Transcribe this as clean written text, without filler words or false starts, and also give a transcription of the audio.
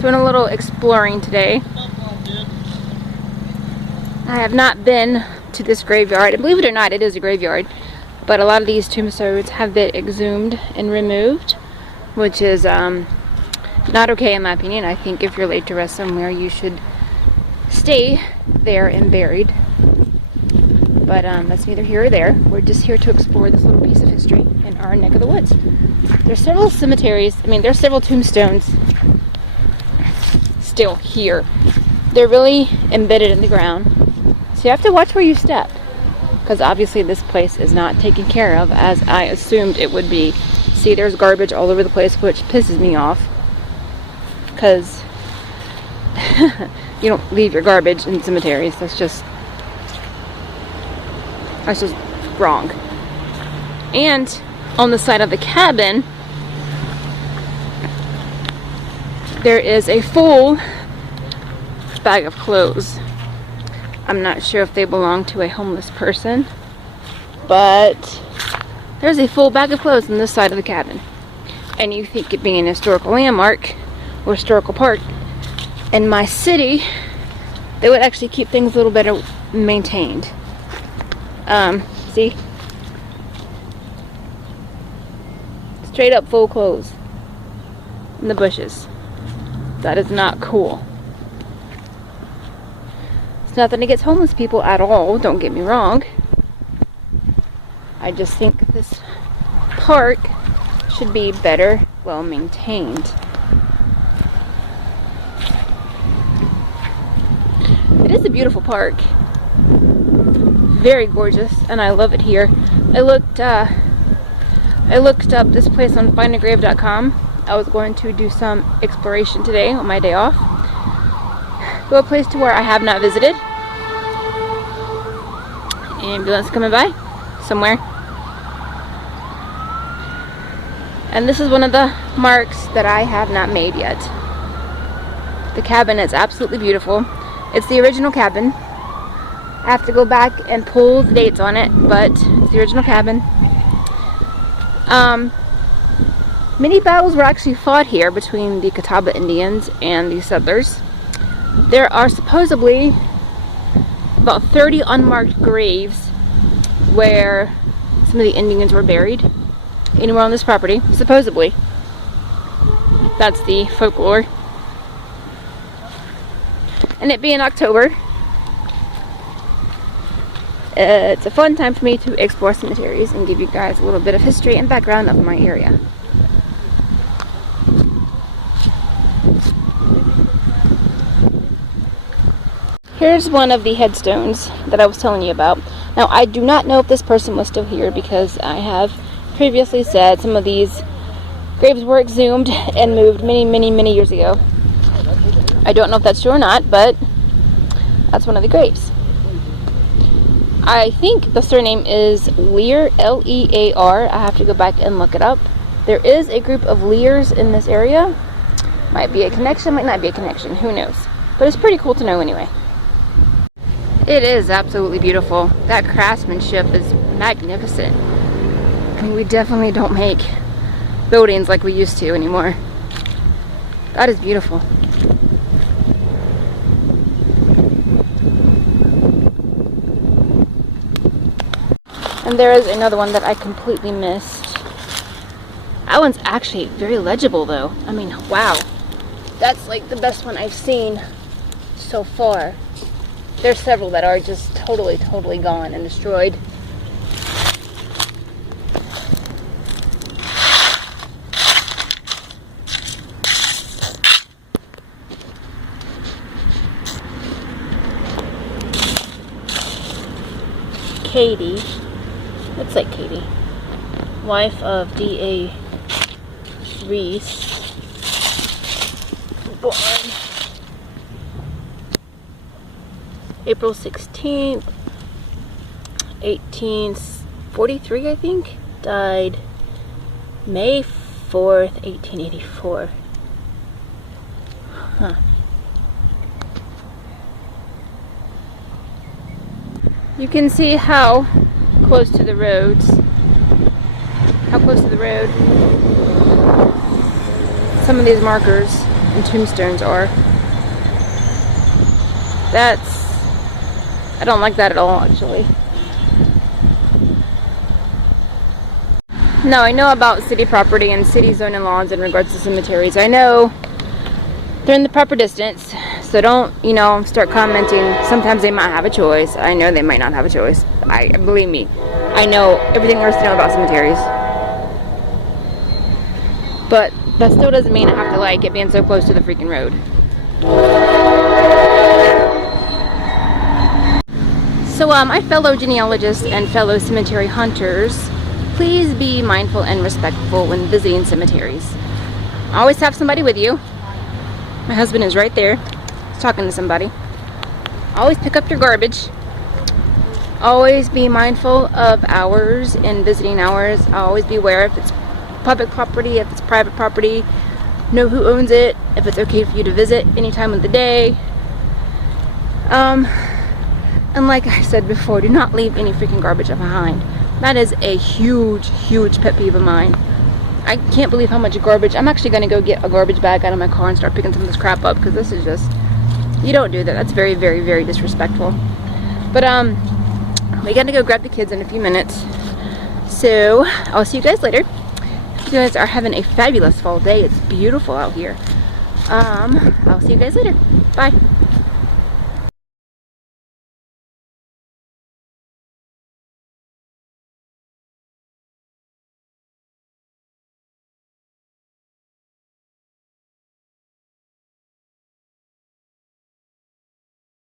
Doing a little exploring today. I have not been to this graveyard, and believe it or not, it is a graveyard. But a lot of these tombstones have been exhumed and removed, which is not okay in my opinion. I think if you're laid to rest somewhere, you should stay there and buried. But that's neither here or there. We're just here to explore this little piece of history in our neck of the woods. There's several cemeteries. I mean, there's several tombstones still here. They're really embedded in the ground. So you have to watch where you step, because obviously this place is not taken care of as I assumed it would be. See, there's garbage all over the place, which pisses me off, because you don't leave your garbage in cemeteries. That's just wrong. And on the side of the cabin, there is a full bag of clothes. I'm not sure if they belong to a homeless person, but there's a full bag of clothes on this side of the cabin. And you think it being a historical landmark or historical park in my city, they would actually keep things a little better maintained. See? Straight up full clothes in the bushes. That is not cool. It's nothing against homeless people at all, don't get me wrong. I just think this park should be better, well maintained. It is a beautiful park. Very gorgeous, and I love it here. I looked up this place on findagrave.com. I was going to do some exploration today on my day off. Go a place to where I have not visited. Ambulance coming by somewhere. And this is one of the marks that I have not made yet. The cabin is absolutely beautiful. It's the original cabin. I have to go back and pull the dates on it, but it's the original cabin. Many battles were actually fought here between the Catawba Indians and the settlers. There are supposedly about 30 unmarked graves where some of the Indians were buried anywhere on this property, supposedly. That's the folklore. And it being October, it's a fun time for me to explore cemeteries and give you guys a little bit of history and background of my area. Here's one of the headstones that I was telling you about. Now, I do not know if this person was still here, because I have previously said some of these graves were exhumed and moved many years ago. I don't know if that's true or not, but that's one of the graves. I think the surname is Lear, L-E-A-R. I have to go back and look it up. There is a group of Lears in this area. Might be a connection, might not be a connection, who knows. But it's pretty cool to know anyway. It is absolutely beautiful. That craftsmanship is magnificent. I mean, we definitely don't make buildings like we used to anymore. That is beautiful. And there is another one that I completely missed. That one's actually very legible though. I mean, wow. That's like the best one I've seen so far. There's several that are just totally gone and destroyed. Katie, looks like Katie, wife of D.A. Reese, born April 16th, 1843, I think. Died May 4th, 1884. Huh. You can see how close to the roads, some of these markers and tombstones are. I don't like that at all, actually. No, I know about city property and city zoning laws in regards to cemeteries. I know they're in the proper distance, so don't, start commenting. Sometimes they might have a choice. I know they might not have a choice. Believe me, I know everything there is to know about cemeteries. But that still doesn't mean I have to like it being so close to the freaking road. So, my fellow genealogists and fellow cemetery hunters, please be mindful and respectful when visiting cemeteries. Always have somebody with you. My husband is right there. He's talking to somebody. Always pick up your garbage. Always be mindful of hours and visiting hours. Always be aware if it's public property, if it's private property. Know who owns it. If it's okay for you to visit any time of the day. And like I said before, do not leave any freaking garbage behind. That is a huge, huge pet peeve of mine. I can't believe how much garbage. I'm actually going to go get a garbage bag out of my car and start picking some of this crap up, because this is just, you don't do that. That's very, very, very disrespectful. But we got to go grab the kids in a few minutes. So I'll see you guys later. You guys are having a fabulous fall day. It's beautiful out here. I'll see you guys later. Bye.